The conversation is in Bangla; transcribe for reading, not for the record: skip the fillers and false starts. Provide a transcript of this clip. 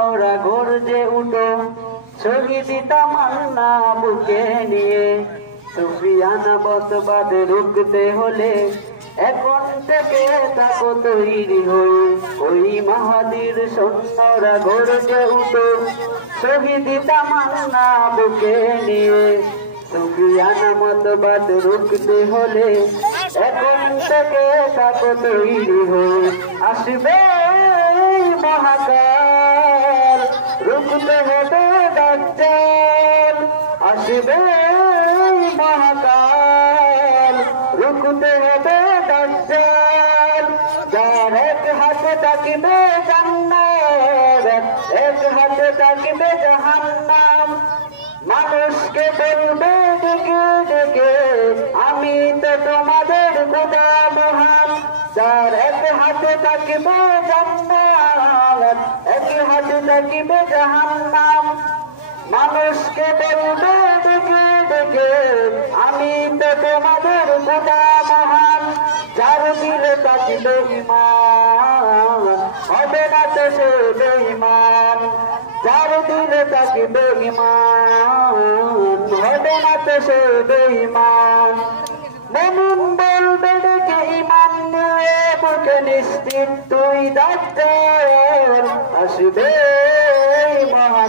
সৈন্যরা গর্জে উঠো, শহীদ তামান্না বুকে নিয়ে। সুফিয়ানা বসবাদ রুখতে হলে এখন থেকে তাকো তৈরি হয়ে। ওই মাহাদির সৈন্যরা গর্জে উঠো, শহীদ তামান্না বুকে নিয়ে। সুফিয়ানা মতবাদ রুখতে হলে এখন থেকে তাকো তৈরি হয়ে। আসবে মহাকাল, রুখতে হবে দাজ্জাল। আসবে মহাকাল, রুখতে হবে দাজ্জাল। যার এক হাতে থাকবে জান্নাত, এক হাতে থাকবে জাহান্নাম। মানুষকে বলবে ডেকে ডেকে, আমি তো তোমাদের খোদা মহান। যার এক হাতে থাকবে জান্নাত, এক হাতে থাকবে জাহান্নাম। মানুষকে বলবে ডেকে ডেকে, আমি তো তোমাদের খোদা মহান। যার দিলে থাকবে ঈমান, হবে না তো সে বেঈমান। যার দিলে থাকবে ঈমান, হবে না তো সে বেঈমান। মুমিন বলবে ডেকে ঈমান নিয়ে, বুকে নিশ্চিত তুই দাজ্জাল আসবে মহান।